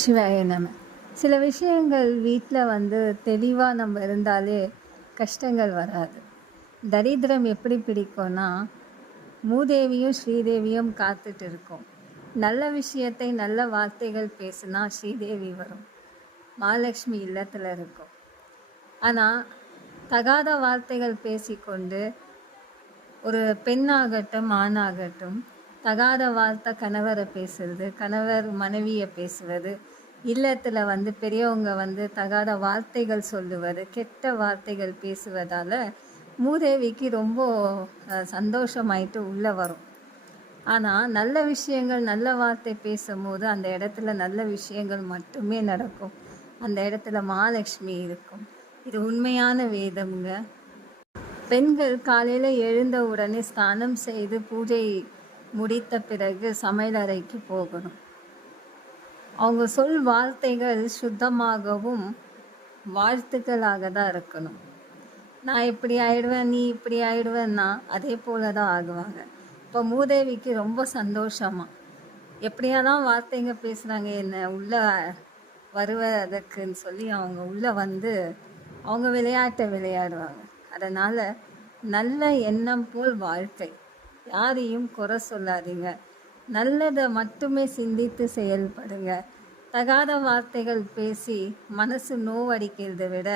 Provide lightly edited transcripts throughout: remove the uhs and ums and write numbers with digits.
சிவாய நம. சில விஷயங்கள் வீட்டில் தெளிவாக நம்ம இருந்தாலே கஷ்டங்கள் வராது. தரித்திரம் எப்படி பிடிக்கும்னா, மூதேவியும் ஸ்ரீதேவியும் காத்துட்டு இருக்கோம். நல்ல விஷயத்தை நல்ல வார்த்தைகள் பேசுனா ஸ்ரீதேவி வரும், மகாலட்சுமி இல்லத்தில் இருக்கும். ஆனால் தகாத வார்த்தைகள் பேசிக்கொண்டு ஒரு பெண்ணாகட்டும் ஆணாகட்டும் தகாத வார்த்தை கணவரை பேசுறது, கணவர் மனைவியை பேசுவது, இல்லத்தில் பெரியவங்க தகாத வார்த்தைகள் சொல்லுவது, கெட்ட வார்த்தைகள் பேசுவதால் மூதேவிக்கு ரொம்ப சந்தோஷமாயிட்டு உள்ளே வரும். ஆனால் நல்ல விஷயங்கள் நல்ல வார்த்தை பேசும்போது அந்த இடத்துல நல்ல விஷயங்கள் மட்டுமே நடக்கும். அந்த இடத்துல மகாலட்சுமி இருக்கும். இது உண்மையான வேதம்ங்க. பெண்கள் காலையில் எழுந்த உடனே ஸ்நானம் செய்து பூஜை முடித்த பிறகு சமையலறைக்கு போகணும். அவங்க சொல் வார்த்தைகள் சுத்தமாகவும் வாழ்த்துக்களாக தான் இருக்கணும். நான் இப்படி ஆயிடுவேன், நீ இப்படி ஆயிடுவேன்னா அதே போல தான் ஆகுவாங்க. இப்போ மூதேவிக்கு ரொம்ப சந்தோஷமா எப்படியாதான் வார்த்தைங்க பேசுகிறாங்க என்ன உள்ள வருவதற்குன்னு சொல்லி அவங்க உள்ளே அவங்க விளையாட்டை விளையாடுவாங்க. அதனால் நல்ல எண்ணம் போல் வாழ்க்கை. யாரையும் குறை சொல்லாதீங்க, நல்லதை மட்டுமே சிந்தித்து செயல்படுங்க. தகாத வார்த்தைகள் பேசி மனசு நோவடிக்கிறதை விட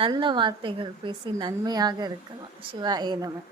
நல்ல வார்த்தைகள் பேசி நன்மையாக இருக்கலாம். சிவாய நம.